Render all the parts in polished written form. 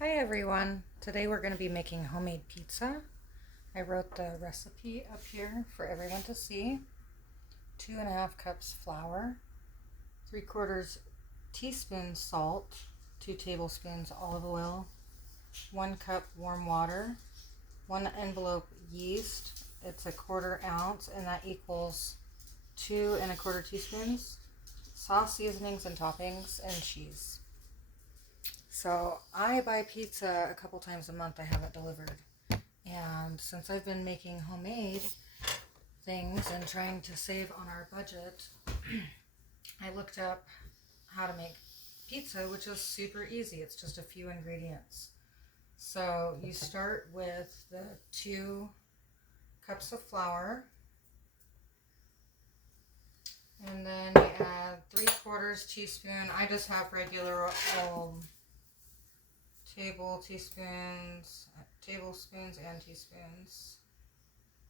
Hi everyone. Today we're going to be making homemade pizza. I wrote the recipe up here for everyone to see. 2.5 cups flour, 3/4 teaspoon salt, 2 tablespoons olive oil, 1 cup warm water, 1 envelope yeast. It's a 1/4 ounce and that equals 2 1/4 teaspoons, sauce seasonings and toppings, and cheese. So I buy pizza a couple times a month. I have it delivered. And since I've been making homemade things and trying to save on our budget, I looked up how to make pizza, which is super easy. It's just a few ingredients. So you start with the 2 cups of flour, and then you add 3/4 teaspoon. I just have regular tablespoons and teaspoons.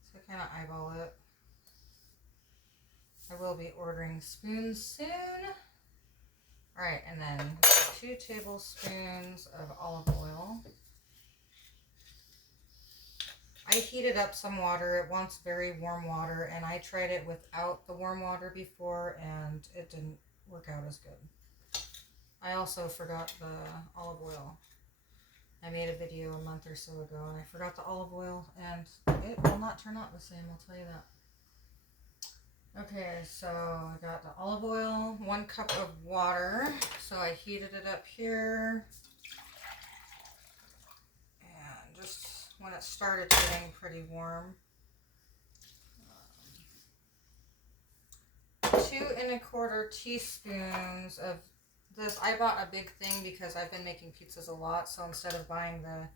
So I kind of eyeball it. I will be ordering spoons soon. Alright, and then 2 tablespoons of olive oil. I heated up some water. It wants very warm water, and I tried it without the warm water before, and it didn't work out as good. I also forgot the olive oil. I made a video a month or so ago, and I forgot the olive oil, and it will not turn out the same, I'll tell you that. Okay, so I got the olive oil, 1 cup of water. So I heated it up here. And just when it started getting pretty warm, 2 1/4 teaspoons of this. I bought a big thing because I've been making pizzas a lot. So instead of buying the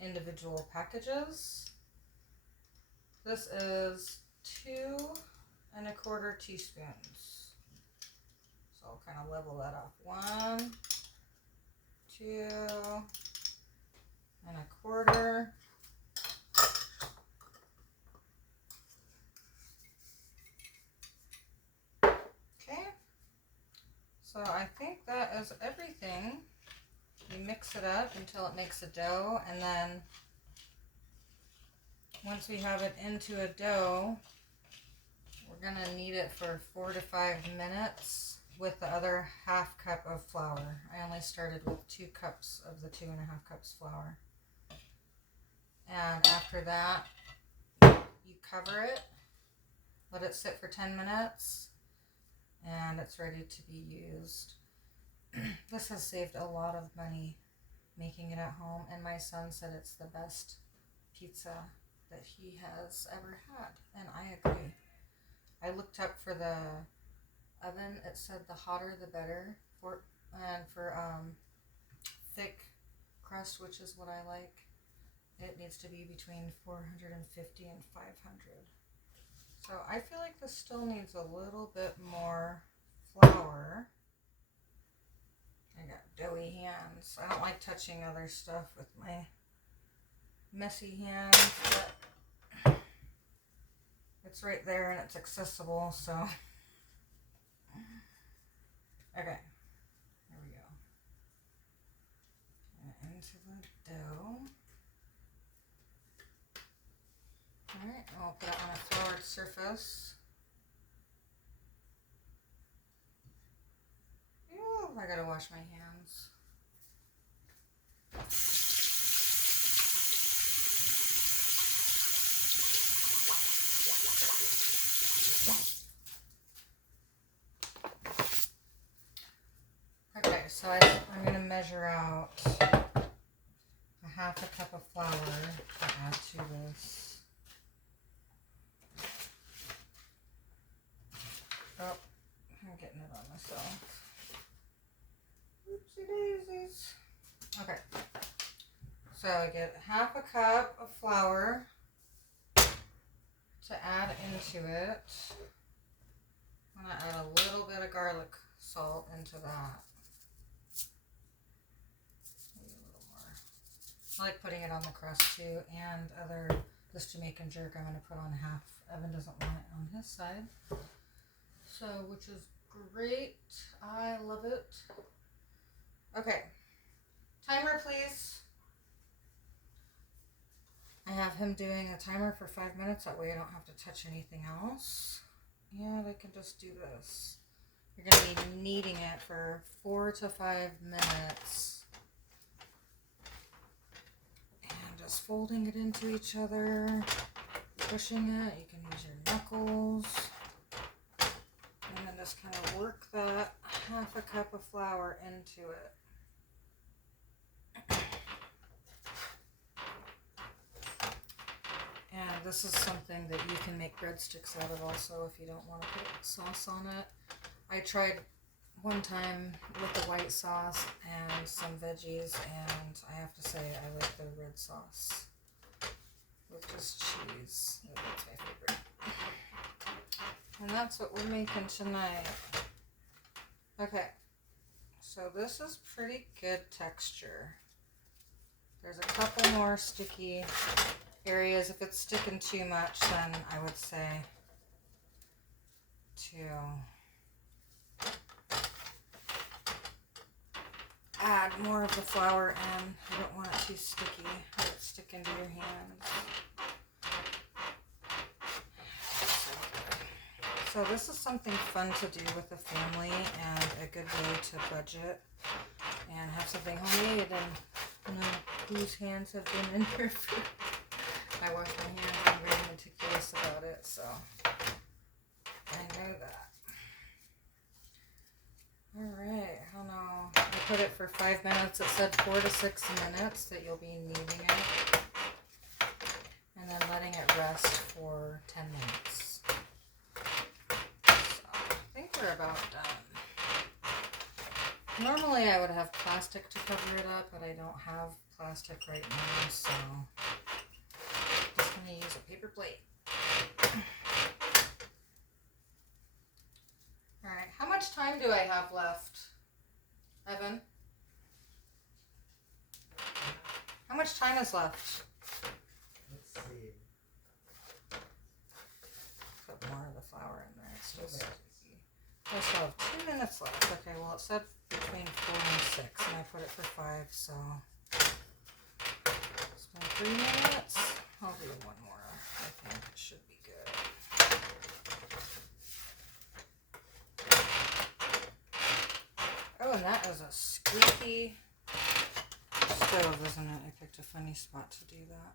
individual packages, this is 2 1/4 teaspoons. So I'll kind of level that off. 1, 2 1/4. Okay. So I think that is everything. You mix it up until it makes a dough, and then once we have it into a dough, we're gonna knead it for 4 to 5 minutes with the other 1/2 cup of flour. I only started with 2 cups of the 2 1/2 cups flour. And after that, you cover it, let it sit for 10 minutes, and it's ready to be used. This has saved a lot of money making it at home, and my son said it's the best pizza that he has ever had, and I agree. I looked up for the oven. It said the hotter the better for thick crust, which is what I like. It needs to be between 450 and 500. So I feel like this still needs a little bit more flour. I got doughy hands. I don't like touching other stuff with my messy hands, but it's right there and it's accessible, so. Okay, here we go. And into the dough. Alright, I'll put it on a floured surface. Ew, I gotta wash my hands. Okay, so I'm going to measure out 1/2 cup of flour to add to this. Oh, I'm getting it on myself. Oopsie daisies. Okay, so I get 1/2 cup of flour to add into it. I'm going to add a little bit of garlic salt into that. Maybe a little more. I like putting it on the crust too, and this Jamaican jerk I'm going to put on half. Evan doesn't want it on his side. So, which is great. I love it. Okay. Timer, please. him doing a timer for 5 minutes. That way I don't have to touch anything else. And I can just do this. You're going to be kneading it for 4 to 5 minutes. And just folding it into each other, pushing it. You can use your knuckles. And then just kind of work that half a cup of flour into it. And this is something that you can make breadsticks out of also if you don't want to put sauce on it. I tried one time with the white sauce and some veggies, and I have to say I like the red sauce with just cheese. That's my favorite. And that's what we're making tonight. Okay, so this is pretty good texture. There's a couple more sticky areas. If it's sticking too much, then I would say to add more of the flour in. I don't want it too sticky. Let it stick into your hands. So this is something fun to do with the family and a good way to budget and have something homemade and know whose hands have been in your food. I wash my hands. I'm very meticulous about it, so I know that. Alright, I don't know. I put it for 5 minutes. It said 4 to 6 minutes that you'll be kneading it. And then letting it rest for 10 minutes. So I think we're about done. Normally I would have plastic to cover it up, but I don't have plastic right now, so I'm just going to use a paper plate. Alright, how much time do I have left, Evan? How much time is left? Let's see. Put more of the flour in there. It's still sticky. I still have 2 minutes left. Okay, well it said between 4 and 6, and I put it for 5, so it's been 3 minutes. I'll do one more. I think it should be good. Oh, and that is a squeaky stove, isn't it? I picked a funny spot to do that.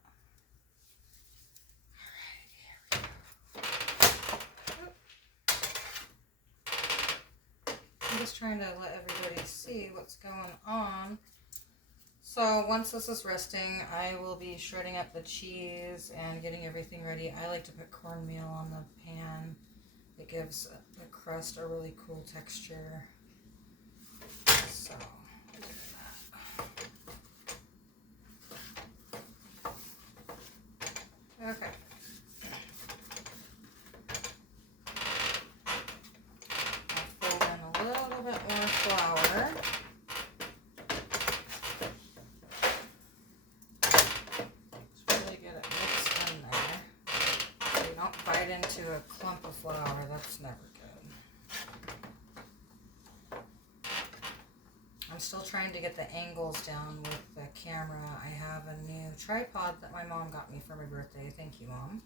I'm just trying to let everybody see what's going on. So once this is resting, I will be shredding up the cheese and getting everything ready. I like to put cornmeal on the pan. It gives the crust a really cool texture. So, look at that. Okay. I'll fold in a little bit more flour. Just really get it mixed in there. So you don't bite into a clump of flour. That's never good. I'm still trying to get the angles down with the camera. I have a new tripod that my mom got me for my birthday. Thank you, Mom.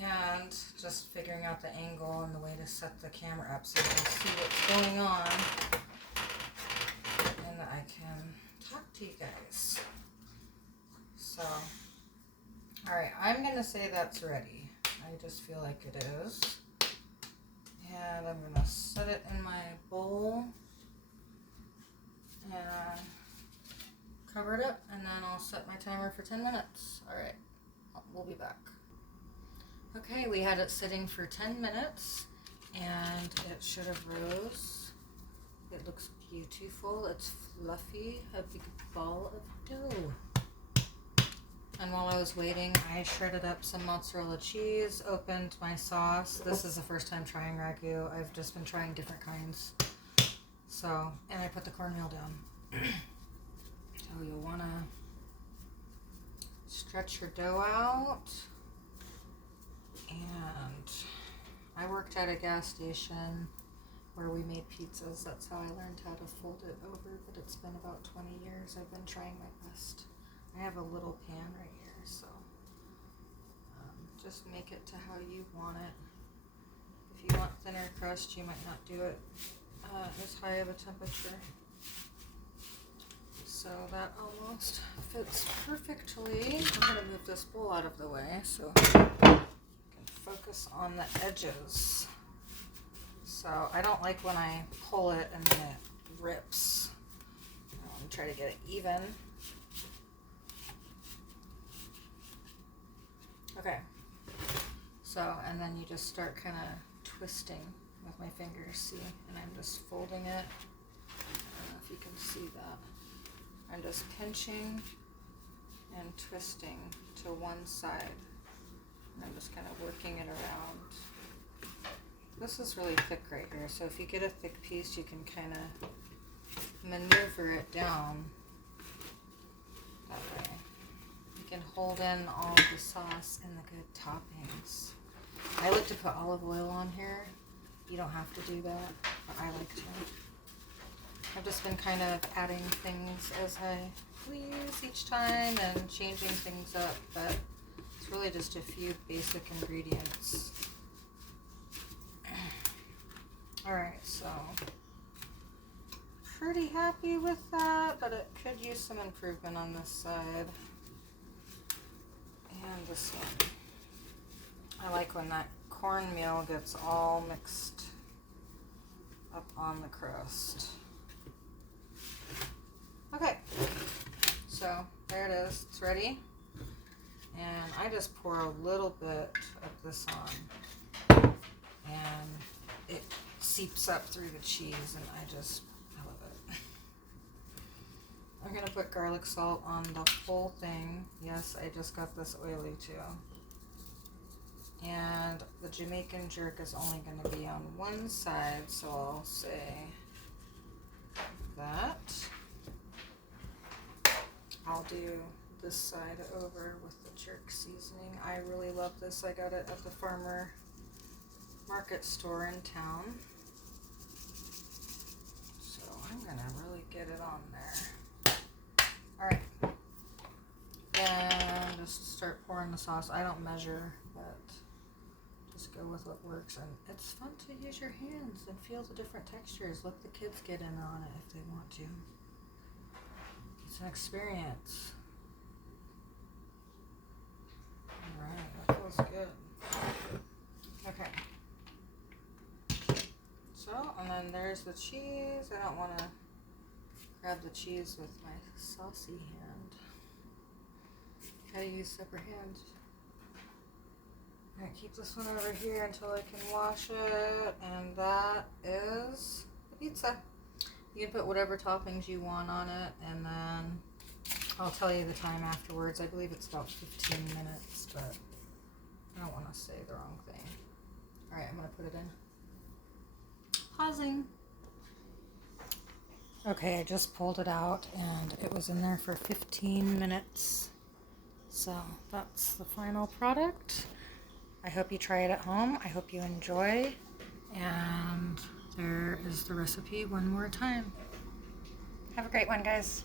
And just figuring out the angle and the way to set the camera up so you can see what's going on. And that I can talk to you guys. So, alright, I'm going to say that's ready. I just feel like it is. And I'm going to set it in my bowl. And cover it up, and then I'll set my timer for 10 minutes. Alright, we'll be back. Okay, we had it sitting for 10 minutes, and it should have rose. It looks beautiful. It's fluffy, a big ball of dough. And while I was waiting, I shredded up some mozzarella cheese, opened my sauce. This is the first time trying ragu. I've just been trying different kinds. So, and I put the cornmeal down. So you'll want to stretch your dough out. And I worked at a gas station where we made pizzas. That's how I learned how to fold it over, but it's been about 20 years. I've been trying my best. I have a little pan right here, so just make it to how you want it. If you want thinner crust, you might not do it as high of a temperature. So that almost fits perfectly. I'm going to move this bowl out of the way so I can focus on the edges. So I don't like when I pull it and then it rips. I'm try to get it even. Okay. So, and then you just start kind of twisting with my fingers, see? And I'm just folding it. I don't know if you can see that. I'm just pinching and twisting to one side. And I'm just kind of working it around. This is really thick right here, so if you get a thick piece, you can kind of maneuver it down that way. You can hold in all of the sauce and the good toppings. I like to put olive oil on here. You don't have to do that, but I like to. I've just been kind of adding things as I please each time and changing things up, but it's really just a few basic ingredients. Alright, so pretty happy with that, but it could use some improvement on this side. And this one. I like when that cornmeal gets all mixed up on the crust. Okay, so there it is, it's ready. And I just pour a little bit of this on. And it seeps up through the cheese and I love it. I'm gonna put garlic salt on the whole thing. Yes, I just got this oily too. And the Jamaican jerk is only gonna be on one side, so I'll say that. I'll do this side over with the jerk seasoning. I really love this. I got it at the farmer market store in town. So I'm gonna really get it on there. Alright. And just start pouring the sauce. I don't measure, but just go with what works. And it's fun to use your hands and feel the different textures. Let the kids get in on it if they want to. It's an experience. Alright, that feels good. Okay. So, and then there's the cheese. I don't want to grab the cheese with my saucy hand. Gotta use separate hands. Alright, keep this one over here until I can wash it. And that is the pizza. You can put whatever toppings you want on it, and then I'll tell you the time afterwards. I believe it's about 15 minutes, but I don't want to say the wrong thing. Alright, I'm going to put it in. Pausing. Okay, I just pulled it out, and it was in there for 15 minutes. So that's the final product. I hope you try it at home. I hope you enjoy. And there is the recipe one more time. Have a great one, guys.